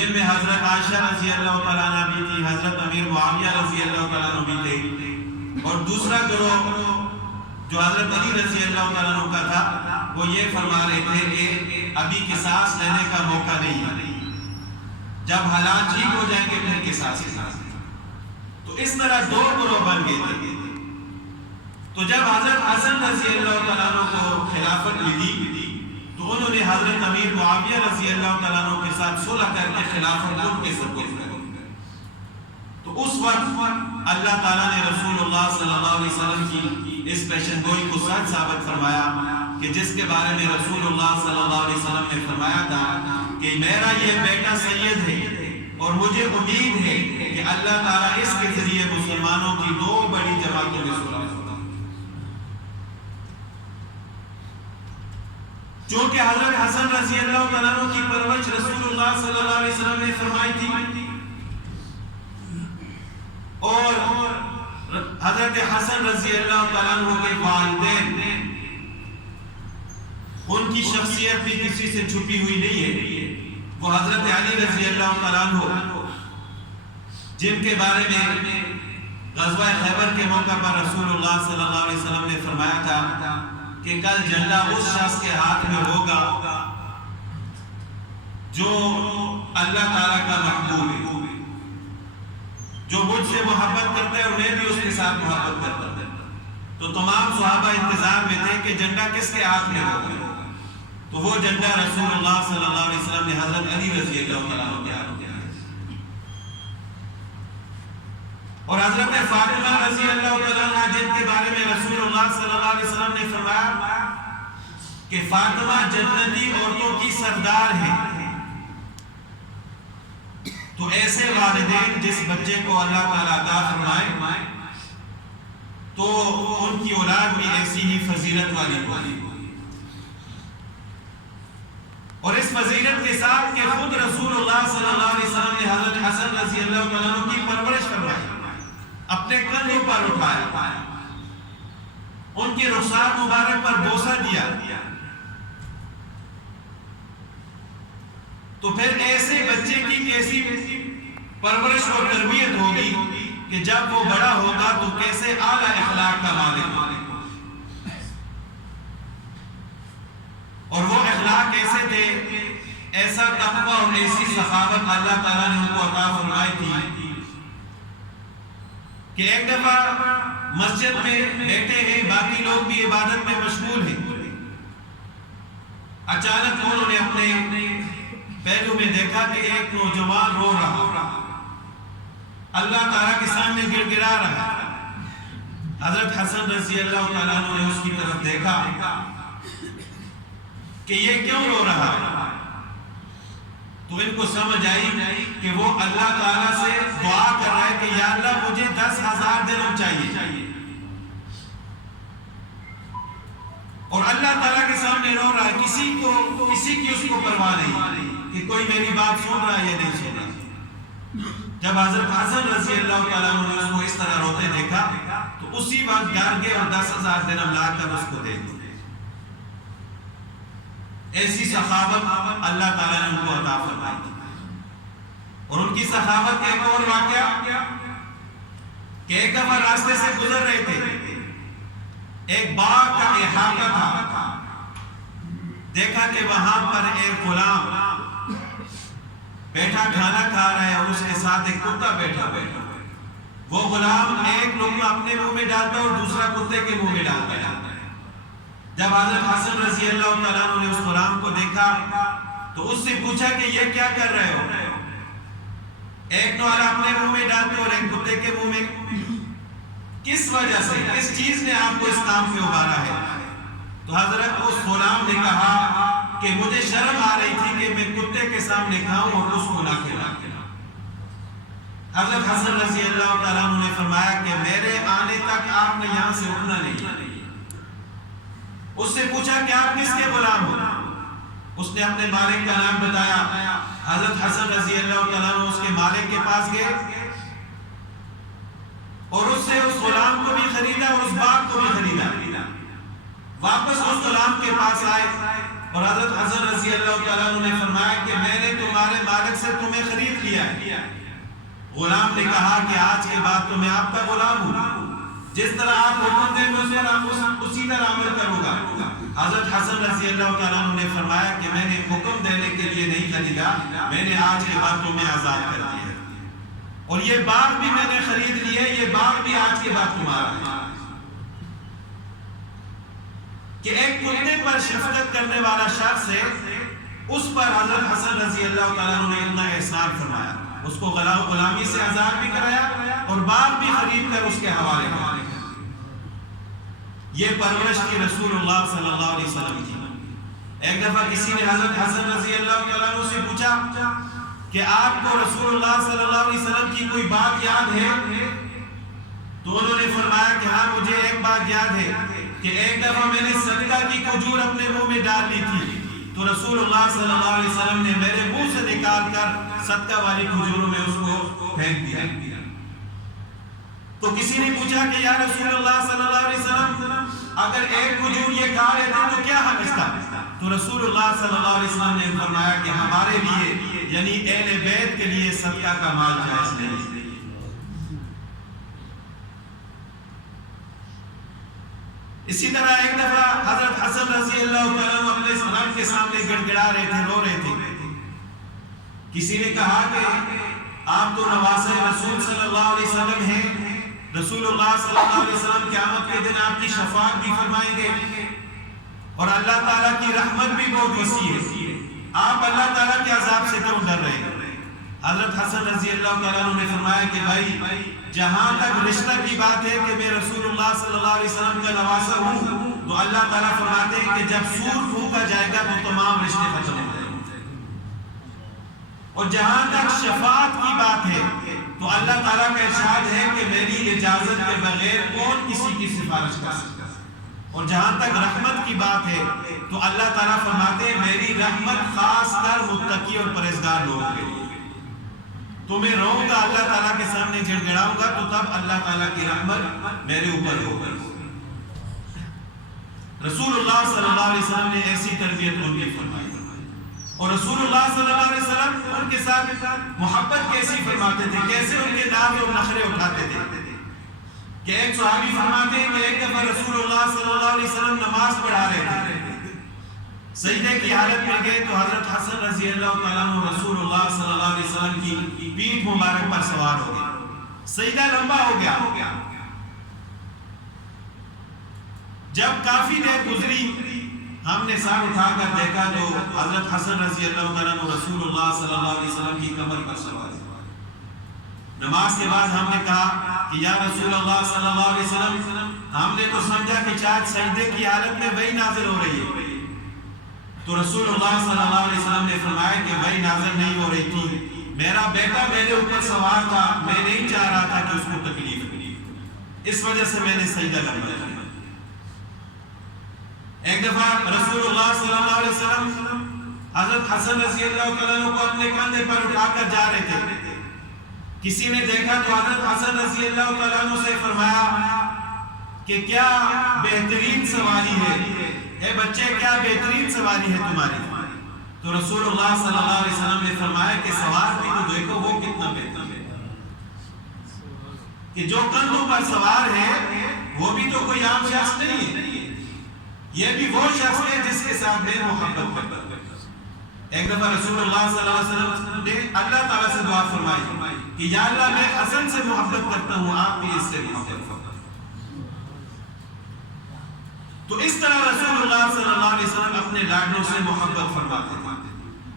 جن میں حضرت عائشہ رضی اللہ تعالیٰ عنہ بھی تھی، حضرت امیر معاویہ رضی اللہ تعالیٰ عنہ بھی تھے، اور دوسرا گروہ جو حضرت علی رضی اللہ تعالیٰ عنہ کا تھا وہ یہ فرما رہے تھے کہ ابھی قصاص لینے کا موقع نہیں ہے، جب حالات ٹھیک ہو جائیں گے پھر قصاص ہے۔ تو اس طرح دو گروہ بن گئے تھے۔ تو جب حضرت حسن رضی اللہ تعالیٰ عنہ کو خلافت ملی تو انہوں نے حضرت امیر معاویہ رضی اللہ تعالیٰ عنہ کے ساتھ صلح کر کے خلافت ان کے سپرد کر دی۔ تو اس وقت اللہ تعالیٰ نے رسول اللہ صلی اللہ علیہ وسلم کی اس پیشن گوئی کو سچ ثابت فرمایا کہ جس کے بارے میں رسول اللہ صلی اللہ علیہ وسلم نے فرمایا تھا کہ میرا یہ بیٹا سید ہے اور مجھے امید ہے کہ اللہ تعالیٰ اس کے ذریعے مسلمانوں کی دو بڑی جماعتوں میں صلح ہوگا۔ چونکہ حضرت حسن رضی اللہ تعالیٰ عنہ کی پرورش رسول اللہ صلی اللہ علیہ وسلم نے فرمائی تھی، اور حضرت حسن رضی اللہ تعالیٰ عنہ کے والدین ان کی شخصیت بھی کسی سے چھپی ہوئی نہیں ہے۔ وہ حضرت علی رضی اللہ تعالیٰ عنہ جن کے بارے میں غزوہ خیبر کے موقع پر رسول اللہ صلی اللہ علیہ وسلم نے فرمایا تھا کہ کل جھنڈا اس شخص کے ہاتھ میں ہوگا جو اللہ تعالیٰ کا محبوب ہے، جو مجھ سے محبت کرتا ہے اور میں بھی اس کے ساتھ محبت کرتا ہے۔ تو تمام صحابہ انتظار میں تھے کہ جھنڈا کس کے ہاتھ میں ہوگا، تو وہ جھنڈا رسول اللہ صلی اللہ علیہ وسلم نے حضرت علی رضی اللہ تعالیٰ عنہ کے ہاتھ میں دیا۔ اور حضرت فاطمہ رضی اللہ تعالیٰ عنہ جن کے بارے میں رسول اللہ صلی اللہ علیہ وسلم نے فرمایا کہ فاطمہ جنتی عورتوں کی سردار ہے، تو ایسے والدین جس بچے کو اللہ تعالیٰ عطا فرمائے تو ان کی اولاد بھی ایسی ہی فضیلت والی ہوگی۔ اور اس فضیلت کے ساتھ کہ خود رسول اللہ صلی اللہ علیہ وسلم نے حضرت حسن رضی اللہ تعالیٰ عنہ کی پرورش فرمائی، اپنے کندھوں پر اٹھایا، ان کی رخسار مبارک پر بوسہ دیا، تو پھر ایسے بچے کی کیسی پرورش اور تربیت ہوگی کہ جب وہ بڑا ہوگا تو کیسے اعلیٰ اخلاق کا مالک ہوگا۔ اور وہ اخلاق کیسے تھے، ایسا تقویٰ اور ایسی سخاوت اللہ تعالیٰ نے ان کو عطا فرمائی تھی کہ ایک دفعہ مسجد میں بیٹھے ہیں، باقی لوگ بھی عبادت میں مشغول ہیں، اچانک انہوں نے اپنے پہلو میں دیکھا کہ ایک نوجوان رو رہا، اللہ تعالیٰ کے سامنے گر گرا رہا۔ حضرت حسن رضی اللہ تعالیٰ عنہ نے اس کی طرف دیکھا کہ یہ کیوں رو رہا ہے، تو ان کو سمجھ آئی کہ وہ اللہ تعالیٰ سے دعا کر رہا ہے کہ یا اللہ مجھے 10,000 درہم چاہیے، اور اللہ تعالیٰ کے سامنے رو رہا ہے، کسی کی اس کو پرواہ نہیں کہ کوئی میری بات سن رہا ہے یا نہیں سن رہا۔ جب حضرت حسن رضی اللہ تعالیٰ عنہ نے اس کو اس طرح روتے دیکھا تو اسی وقت ڈر گئے اور 10,000 درہم لا کر اس کو دے دی۔ ایسی سخاوت اللہ تعالیٰ نے ان کو عطا فرمائی تھی۔ اور ان کی سخاوت کا ایک اور واقعہ کہ ایک دفعہ راستے سے گزر رہے تھے، ایک باغ کا احاطہ تھا، دیکھا کہ وہاں پر ایک غلام بیٹھا کھانا کھا رہا ہے اور اس کے ساتھ ایک کتا بیٹھا ہے۔ وہ غلام ایک لقمہ اپنے منہ میں ڈالتا ہے اور دوسرا کتے کے منہ میں ڈالتا ہے۔ جب حضرت حسن رضی اللہ تعالیٰ عنہ نے اس غلام کو دیکھا تو اس سے پوچھا کہ یہ کیا کر رہے ہو، ایک نوالہ اپنے منہ میں ڈالتے اور ایک کتے کے منہ میں، کس وجہ سے، کس چیز نے آپ کو اس کام میں ابھارا ہے؟ تو حضرت اس غلام نے کہا کہ مجھے شرم آ رہی تھی کہ میں کتے کے سامنے کھاؤں اور اس کو نہ کھلاؤں۔ حضرت حسن رضی اللہ تعالیٰ عنہ نے فرمایا کہ میرے آنے تک آپ نے یہاں سے اٹھنا نہیں۔ اس سے پوچھا کہ آپ کس کے غلام ہو؟ اس نے اپنے مالک کا نام بتایا۔ حضرت حسن رضی اللہ تعالیٰ عنہ اس کے مالک کے پاس گئے اور اس سے اس غلام کو بھی خریدا اور اس باغ کو بھی خریدا۔ واپس اس غلام کے پاس آئے اور حضرت حسن رضی اللہ تعالیٰ عنہ نے فرمایا کہ میں نے تمہارے مالک سے تمہیں خرید لیا ہے۔ غلام نے کہا کہ آج کے بعد تو میں آپ کا غلام ہوں، جس طرح آپ حکم دیں میں اسی طرح عمل کروں گا۔ حضرت حسن رضی اللہ تعالیٰ عنہ نے فرمایا کہ میں نے حکم دینے کے لیے نہیں خریدا، میں نے آج کے بعد تمہیں آزاد کر دیا ہے، اور یہ باغ بھی میں نے خرید لیا ہے، یہ باغ بھی آج کے بعد تمہارا ہے۔ کہ ایک کتے پر شفقت کرنے والا شخص ہے، اس پر حضرت حسن رضی اللہ تعالیٰ عنہ نے اتنا احسان فرمایا، اس کو غلامی سے آزاد بھی کرایا اور باغ بھی خرید کر اس کے حوالے کیا۔ یہ پرورش کی رسول اللہ صلی اللہ علیہ وسلم کی۔ ایک دفعہ کسی نے حضرت حسن رضی اللہ تعالیٰ عنہ سے پوچھا کہ آپ کو رسول اللہ صلی اللہ علیہ وسلم کی کوئی بات یاد ہے؟ تو انہوں نے فرمایا کہ ہاں مجھے ایک بات یاد ہے کہ ایک دفعہ میں نے صدقہ کی کھجور اپنے منہ میں ڈال لی تھی، تو رسول اللہ صلی اللہ علیہ وسلم نے میرے منہ سے نکال کر صدقہ والی کھجوروں میں اس کو پھینک دیا۔ تو کسی نے پوچھا کہ یا رسول اللہ صلی اللہ علیہ وسلم اگر ایک کھجور یہ کھا لیتے تو کیا حرج تھا؟ تو رسول اللہ صلی اللہ علیہ وسلم نے فرمایا کہ ہمارے لیے یعنی اہل بیت کے لیے صدقہ کا مال جائز نہیں۔ اسی طرح ایک دفعہ حضرت حسن رضی اللہ تعالیٰ عنہ اپنے رب کے سامنے گڑ گڑا رہے تھے، رو رہے تھے۔ کسی نے کہا کہ آپ تو نواسہ رسول صلی اللہ علیہ وسلم ہیں، رسول اللہ صلی اللہ علیہ وسلم قیامت کے دن آپ کی شفاعت بھی فرمائیں گے اور اللہ تعالیٰ کی رحمت بھی بہت وسیع ہے، آپ اللہ تعالیٰ کے عذاب سے کیوں ڈر رہے ہیں؟ حضرت حسن رضی اللہ تعالیٰ عنہ نے فرمایا کہ بھائی جہاں تک رشتہ کی بات ہے کہ میں رسول اللہ صلی اللہ علیہ وسلم کا نواسہ ہوں، تو اللہ تعالیٰ فرماتے ہیں کہ جب سور پھونکا جائے گا تو تمام رشتے ختم ہو جائیں گے۔ اور جہاں تک شفاعت کی بات ہے تو اللہ تعالیٰ کا ارشاد ہے کہ میری اجازت کے بغیر کون کسی کی سفارش کر سکتا ہے۔ اور جہاں تک رحمت کی بات ہے تو اللہ تعالیٰ فرماتے ہیں میری رحمت خاص کر متقی اور پرہیزگار لوگوں کے لیے۔ تو میں روؤں گا، اللہ تعالیٰ کے سامنے جڑ گڑاؤں گا، تو تب اللہ تعالیٰ کی رحمت میرے اوپر ہوگی۔ رسول اللہ صلی اللہ علیہ وسلم نے ایسی تربیت ان کی فرمائی، اور رسول اللہ صلی اللہ علیہ وسلم ان کے ساتھ محبت کیسی فرماتے تھے، کیسے ان کے ناز اور نخرے اٹھاتے تھے کہ ایک صحابی فرماتے ہیں کہ ایک دفعہ رسول اللہ صلی اللہ علیہ وسلم نماز پڑھا رہے تھے، سجدے کی حالت میں گئے تو حضرت حسن رضی اللہ تعالیٰ عنہ رسول اللہ صلی اللہ علیہ وسلم کی پیٹھ مبارک پر سوار ہو گئے، سجدہ لمبا ہو گیا۔ جب کافی دیر گزری ہم نے سر اٹھا کر دیکھا تو حضرت حسن رضی اللہ تعالیٰ عنہ رسول اللہ صلی اللہ علیہ وسلم کی کمر پر سوار ہے۔ نماز کے بعد ہم نے کہا کہ یا رسول اللہ صلی اللہ علیہ وسلم ہم نے تو سمجھا کہ شاید سجدے کی حالت میں وہی نازل ہو رہی ہے، تو رسول اللہ صلی اللہ علیہ وسلم نے فرمایا کہ وہی نازل نہیں ہو رہی تھی، میرا بیٹا میرے اوپر سوار تھا، میں نہیں چاہ رہا تھا کہ اس کو تکلیف ملی، اس وجہ سے میں نے سجدہ لمبا کیا۔ ایک دفعہ رسول اللہ صلی اللہ علیہ وسلم حضرت حسن رضی اللہ تعالیٰ عنہ کو اپنے کندھے پر اٹھا کر جا رہے تھے، کسی نے دیکھا تو حضرت حسن رضی اللہ تعالیٰ عنہ سے فرمایا کہ کیا بہترین سواری ہے، اے بچے کیا بہترین سواری ہے تمہاری؟ تو رسول اللہ صلی اللہ علیہ وسلم نے فرمایا کہ سوار بھی تو دیکھو وہ کتنا بہتر ہے، کہ جو کندھوں پر سوار ہے وہ بھی تو کوئی عام شخص نہیں ہے، یہ بھی وہ شخص ہے جس کے ساتھ میں محبت کرتا ہوں۔ ایک دفعہ رسول اللہ صلی اللہ علیہ وسلم نے اللہ تعالیٰ سے دعا فرمائی کہ یا اللہ میں حسن سے محبت کرتا ہوں، آپ بھی اس سے محبت کرتا ہوں۔ تو اس طرح رسول اللہ صلی اللہ علیہ وسلم اپنے لاڈلوں سے محبت فرماتے تھے۔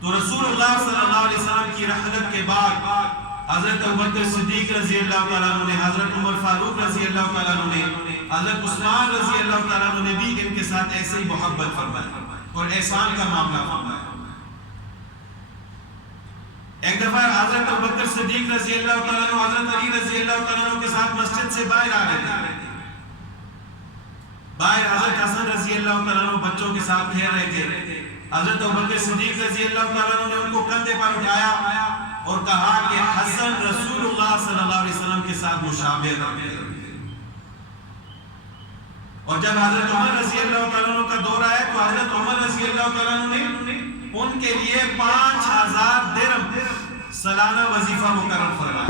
تو رسول اللہ صلی اللہ علیہ وسلم کی رحلت کے بعد حضرت ابوبکر صدیق رضی اللہ تعالیٰ عنہ نے، حضرت عمر فاروق رضی اللہ تعالیٰ عنہ نے، حضرت عثمان رضی اللہ تعالیٰ عنہ نے بھی ان کے ساتھ ایسے ہی محبت فرمائی اور احسان کا معاملہ فرمایا۔ ایک دفعہ حضرت ابوبکر صدیق رضی اللہ تعالیٰ عنہ حضرت علی رضی اللہ تعالیٰ عنہ کے ساتھ مسجد سے باہر آ رہے تھے، باہر حضرت حسن رضی اللہ تعالیٰ عنہ بچوں کے ساتھ کھیل رہے تھے، حضرت ابوبکر صدیق رضی اللہ تعالیٰ عنہ نے ان کو کندھے پر اٹھایا اور کہا کہ حسن رسول اللہ صلی اللہ علیہ وسلم کے ساتھ مشابہ رکھتے ہیں، اور جب حضرت عمر رضی اللہ تعالیٰ عنہ کا دور آیا تو حضرت عمر رضی اللہ تعالیٰ عنہ نے ان کے لیے 5000 درہم سالانہ وظیفہ مقرر فرمایا.